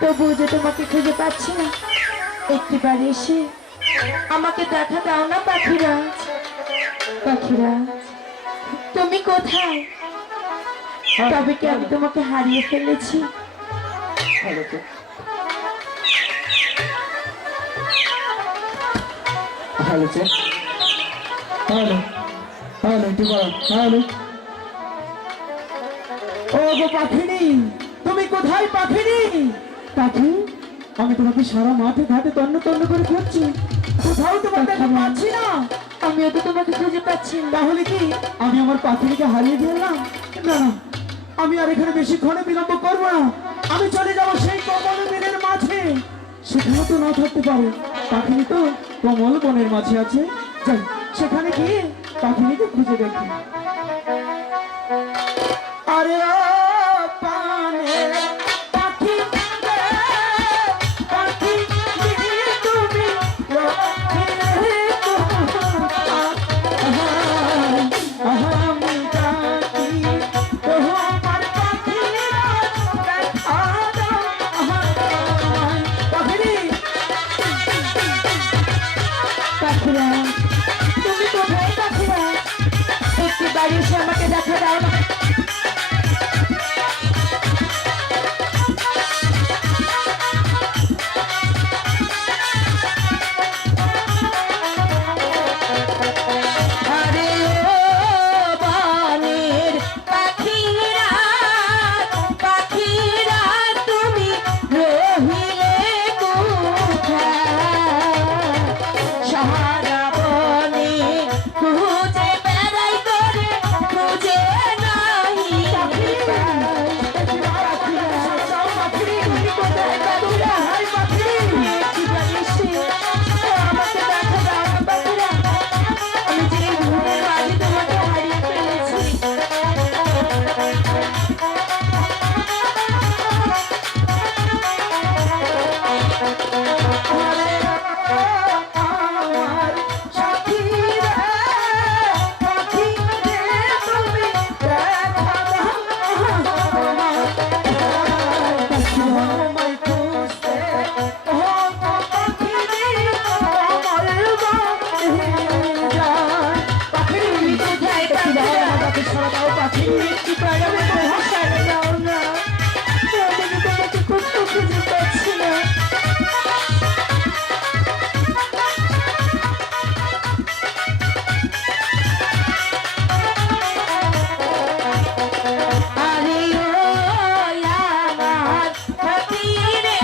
তবুও যে তোমাকে খুঁজে পাচ্ছি না। একটিবার এসে আমাকে দেখা দাও না পাখিরাজ। পাখিরাজ, তুমি কোথায়? তবে কি আমি তোমাকে হারিয়ে ফেলেছি? ভালো তো, ভালো তো, ভালো, ভালো, একটু বলো, ভালো। ও গো পাখিনি, তুমি কোথায় পাখিনি? পাখি, আমি তোমাকে সারা মাঠে ঘাটে তন্ন তন্ন করে খুঁজছি, কোথাও তোমার দেখা পাচ্ছি না। আমিও তো তোমাকে খুঁজে পাচ্ছি না। তাহলে কি আমি আমার পাখিকে হারিয়ে ফেললাম? না না, আমি আর এখানে বেশিক্ষণে বিলম্ব করবো না। আমি চলে যাবো সেই কমল বনের মাঝে। সেখানে তো না থাকতে পারে, পাখিনি তো কমল বনের মাঝে আছে। যাই, সেখানে গিয়ে পাখিকে খুঁজে দেখি। আরে ও পানে পাখি রে, পাখি রে, তুমি রক্ষে তোমার আমি ডাকি তোমার পাখিরা দেখা দাও আমায়। পাখিনি, পাখিরাজ, তুমি কোথায় পাখিরাজ? একটিবার এসে আমাকে দেখা দাও না। আরে ও বনের পাখিরা, পাখিরা তুমি রহিলে কোথায়? সারা বনে খুঁজে বেড়াই করে খুঁজে নাহি পাই। তুমি কোথায় পাখিরাজ? একটিবার এসে আমাকে দেখা দাও না পাখিরাজ। আমি যে এই ঘুমের মাঝে তোমাকে হারিয়ে ফেলেছি। আমার সাথী রে, পাখি রে, তুমি দেখা দাও আমায়। তোমায় খুঁজতে ও পাখি রে, আমার বাড়ি যায়। পাখি, তুমি কোথায় একটু দাও, পাখিরাজ? আমার কাছে ছাড়া দাও পাখি। একটিবার আমাকে হাসাতে দাও না। আমি যে তোমাকে কোথাও খুঁজে পাচ্ছি না। আরে ও আমার পাখিরে,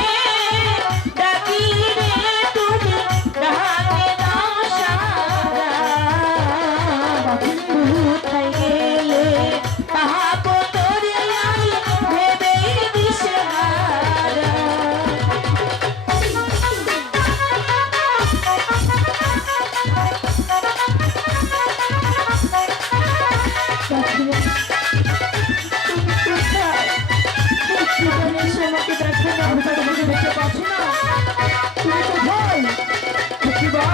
ডাকিরে তুমি ডাকে দাও সারা। কোথায় গেলে পাবো তোরে আমি ভেবে দিশেহারা। পাখিরাজ, তুমি কোথায়? একটিবার এসে আমাকে দেখা দাও। আমি তো তোমাকে দেখতে পাচ্ছি না, তুমি কোথায়? একটিবার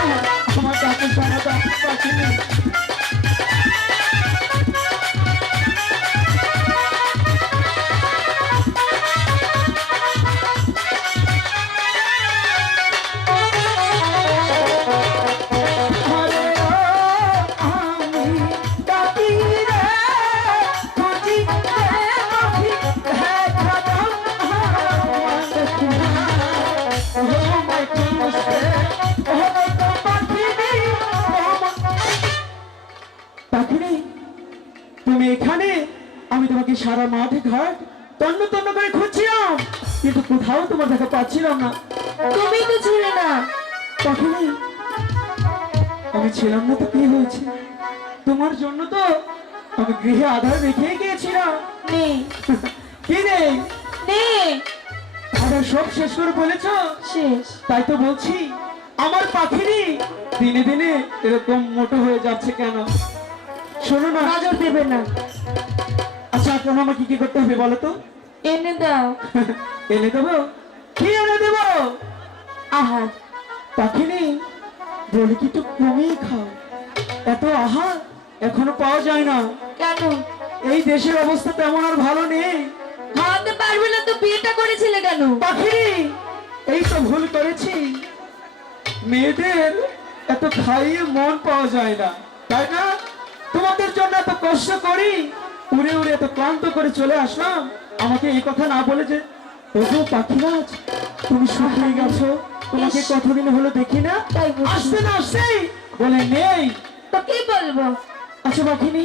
আমার কাছে ছাড়া দাও পাখি। আরে ও আমি ডাকি রে, খুঁজি রে পাখি, দেখা দাও আমায়। তোমায় খুঁজতে ও পাখিনি, পাখিনি, তুমি এখানে? আমি তোমাকে সারা মাঠে ঘাট তন্ন তন্ন করে খুঁজছিলাম, কিন্তু কোথাও তোমার দেখা পাচ্ছিলাম না। তুমি তো ছিলে না। পাখিনি, আমি ছিলাম না তো কি হয়েছে? তোমার জন্য তো আমি গৃহে আধার রেখে গিয়েছিলাম। নেই, কি নেই? নেই, আধার সব শেষ করে বলেছো? শেষ। তাই তো বলছি, আমার পাখিনি দিনে দিনে এরকম মোটো হয়ে যাচ্ছে কেন? শোনো না, নজর দেবে না। আচ্ছা এখন আমাকে কি করতে হবে বলো তো? এনে দাও এনে দেবো? কি এনে দেবো? আহার। পাখিনি, বলি কি একটু কমিয়ে খাও, এত আহার এখনো পাওয়া যায় না। কেন? এই দেশের অবস্থা তেমন আর ভালো নেই। খাওয়াতে পারবে না তো বিয়েটা করেছিলে কেন? পাখিনি, এই তো ভুল করেছি, মেয়েদের এত খাইয়ে মন পাওয়া যায় না, তাই না? তোমাদের জন্য এত কষ্ট করি, উড়ে উড়ে এত ক্লান্ত করে চলে আসলাম, আমাকে এই কথা না বলে যে ওগো পাখিরাজ তুমি শুকিয়ে গেছো, তোমাকে ইস। কতদিন হলো দেখি না, তাই বুঝি। আসতে না আসতেই বলে নেই। তো কি বলবো? আচ্ছা পাখিনি,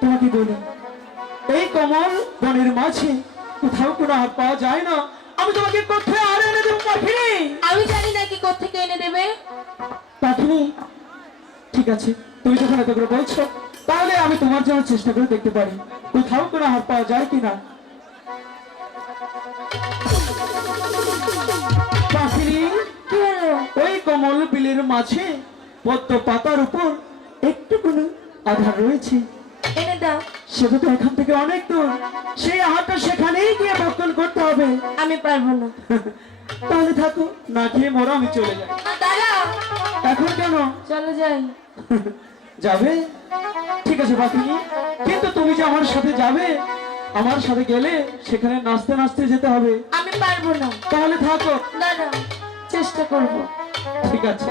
তোমাকে বলি, এই কমল বনের মাঝে কোথাও কোনো হাত পাওয়া যায় না, আমি তোমাকে কোথায় আর এনে দেবো পাখিনি? আমি জানি না কি কোত্থেকে এনে দেবে। পাখিনি, ঠিক আছে, তুমি যখন এত করে বলছো, তাহলে আমি তোমার জন্য চেষ্টা করে দেখতে পারি কোথাও কোনো হাত পাওয়া যায় কিনা। পাখিনি, কি হলো? ওই কমল বিলের মাঝে পদ্ম পাতার উপর একটু কোনো আধার রয়েছে, এনে দাও। সেটা তো এখান থেকে অনেক দূর, সেই আহারটা সেখানেই গিয়ে ভক্ষণ করতে হবে। আমি পারবো না। তাহলে থাকো, না খেয়ে মরো, আমি চলে যাই। দাঁড়াও, এখন কেন চলো যাই। যাবে? ঠিক আছে পাখিনি, কিন্তু তুমি যে আমার সাথে যাবে, আমার সাথে গেলে সেখানে নাচতে নাচতে যেতে হবে। আমি পারবো না। তাহলে থাকো। দাঁড়াও, চেষ্টা করবো। ঠিক আছে।